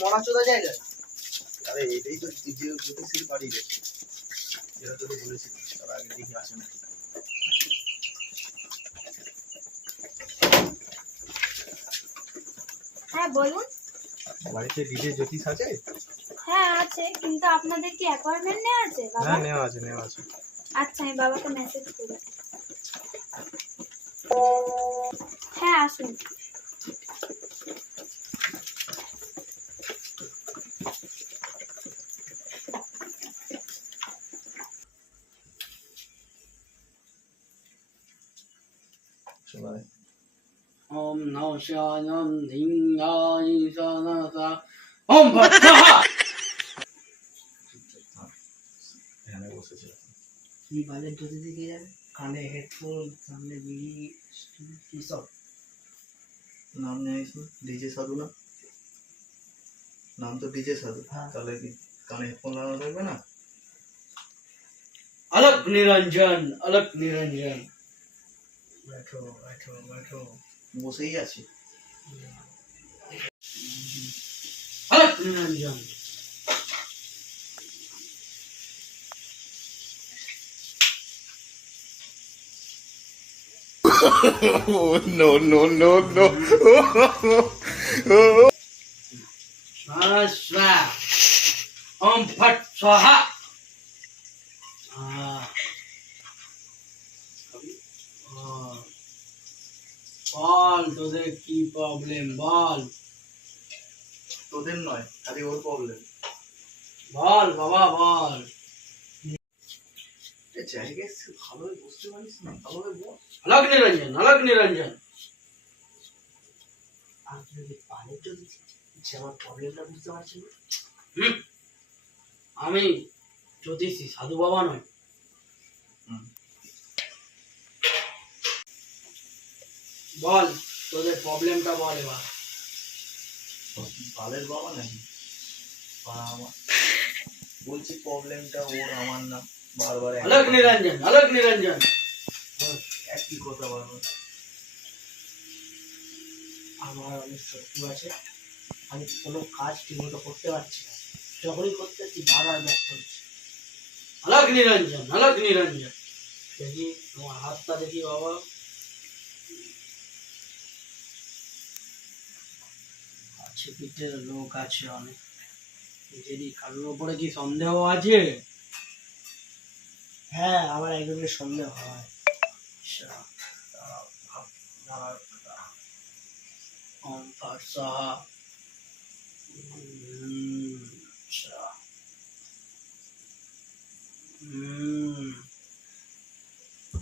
মরা চোদা জায়গা। আরে এটাই তো যে জ্যোতিষীর বাড়ি রে, যেটা তোকে বলেছিলাম তার আগে দেখে আসে নাকি। হ্যাঁ বলুন। বাড়িতে ডিজে জ্যোতিষ আছে? হ্যাঁ আছে, কিন্তু আপনাদের কি অ্যাপয়েন্টমেন্ট নেওয়া আছে বাবা? হ্যাঁ নেওয়া আছে, নেওয়া আছে। আচ্ছা আমি বাবাকে মেসেজ করি। হ্যাঁ আসুন। সবাই ওম নমঃ শিবায় ওম ধিঙ্গায় সনসা ওম ফট স্বাহা। এখানে বসেছে। কি বালের যদি দিকে যাবে, কানে হেডফোন, সামনে বিড়ি, কি সব। নাম নেই ডিজে সাধু না? নাম তো ডিজে সাধু। হ্যাঁ। তাহলে কি কানে হেডফোন লাগানো থাকবে না? अलग निरंजन, अलग निरंजन। बैठो बैठो बैठो। বসেই আছে। अलग Niranjan. Oh no no no no! स्वाहा ओम फट स्वाहा। বল তোদের কি প্রবলেম বল। তোদের নয়, খালি ওর প্রবলেম। বল বাবা বল। জায়গায় ভালোভাবে বসতে পারিস না, ভালোভাবে বস। अलग निरंजन, अलग निरंजन। আপনি যদি পানির যদি আমার প্রবলেমটা বুঝতে পারছেন না? আমি জ্যোতিষী, সাধু বাবা নয়। বল তোদের প্রবলেমটা বল এবার। বালের বাবা নাকি? আমার বলছি প্রবলেমটা ওর, আমার না। বারবার अलग निरंजन, अलग निरंजन। একই কথা বারবার। আমার অনেক শত্রু আছে, আমি কোনো কাজ ঠিকমতো করতে পারছি না। যখনই করতে পারছি বারবার ব্যর্থ হচ্ছে। अलग निरंजन, अलग निरंजन। দেখি তোমার হাতটা দেখি বাবা। আছে পিঠের লোক আছে অনেক। যদি কারোর উপরে কি সন্দেহ আছে? হ্যাঁ আমার একজনের সন্দেহ হয়। আচ্ছা, দাঁড়াও, দাঁড়াও, দাঁড়াও। ওম ফট স্বাহা। আচ্ছা।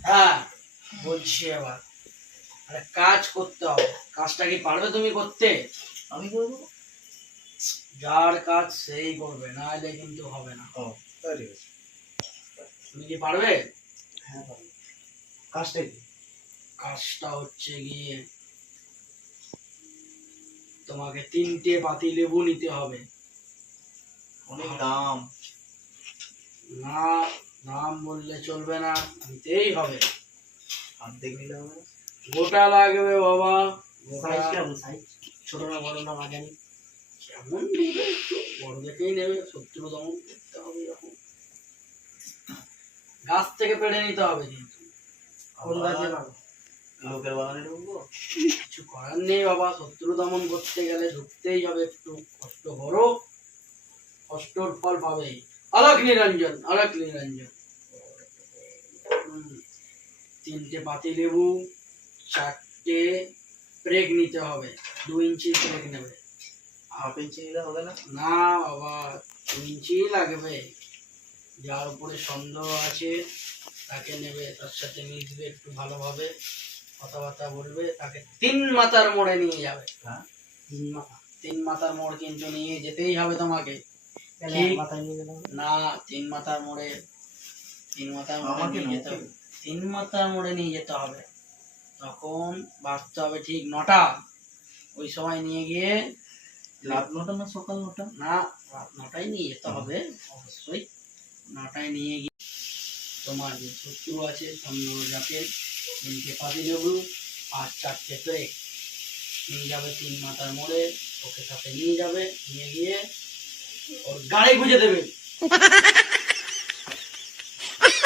হ্যাঁ বলছি এবার একটা কাজ করতে হবে। কাজটা কি পারবে তুমি করতে? আমি করবো। যার কাজ সেই করবে, না হলে কিন্তু হবে না। ও তাই ঠিক আছে। তুমি কি পারবে? হ্যাঁ বাবা, কাজটা কি? কাজটা হচ্ছে গিয়ে তোমাকে 3টে পাতি লেবু নিতে হবে। অনেক দাম। না নাম বললে চলবে না, নিতেই হবে। অর্ধেক নিলে হবে না? গোটা লাগবে বাবা। সাইজ কেমন? সাইজ ছোট না বড় না মাঝারি? কেমন নেবে, একটু বড় দেখেই নেবে। শত্রু দমন করতে হবে এরকম। গাছ থেকে পেড়ে নিতে হবে কিন্তু। কোন গাছে পাবো? লোকের বাগানে ঢুকবো? কিছু করার নেই বাবা, শত্রু দমন করতে গেলে ঢুকতেই হবে। একটু কষ্ট করো, কষ্টর ফল পাবেই। अलग निरंजन, अलग निरंजन। 3টে পাতি লেবু, 4টে ব্রেক নিতে হবে। 2 ইঞ্চি ব্রেক নেবে। হাফ ইঞ্চি নিলে হবে না? না বাবা, 2 ইঞ্চি লাগবে। যার উপরে সন্দেহ আছে তাকে নেবে, তার সাথে মিশবে একটু ভালোভাবে, কথাবার্তা বলবে, তাকে 3 মাথার মোড়ে নিয়ে যাবে। হ্যাঁ 3 মাথা? 3 মাথার মোড় কিন্তু নিয়ে যেতেই হবে তোমাকে। তাহলে ঠিক। এক মাথায় নিয়ে গেলাম। না, 3 মাথার মোড়ে, 3 মাথার মোড়ে আমাকে নিয়ে না, যেতে ওকে। হবে। 3 মাথার মোড়ে নিয়ে যেতে হবে। তখন বাঁচতে হবে ঠিক 9টা। ওই সময় নিয়ে গিয়ে রাত 9টা না সকাল 9টা? না, রাত 9টায় নিয়ে যেতে হবে অবশ্যই। 9টায় নিয়ে গিয়ে তোমার যে শত্রু আছে সন্দেহ যাকে 3টে পাতি লেবু আর 4টে ব্রেক নিয়ে যাবে 3 মাথার মোড়ে। ওকে সাথে নিয়ে যাবে, নিয়ে গিয়ে ওর গাড়ি গুঁজে দেবে।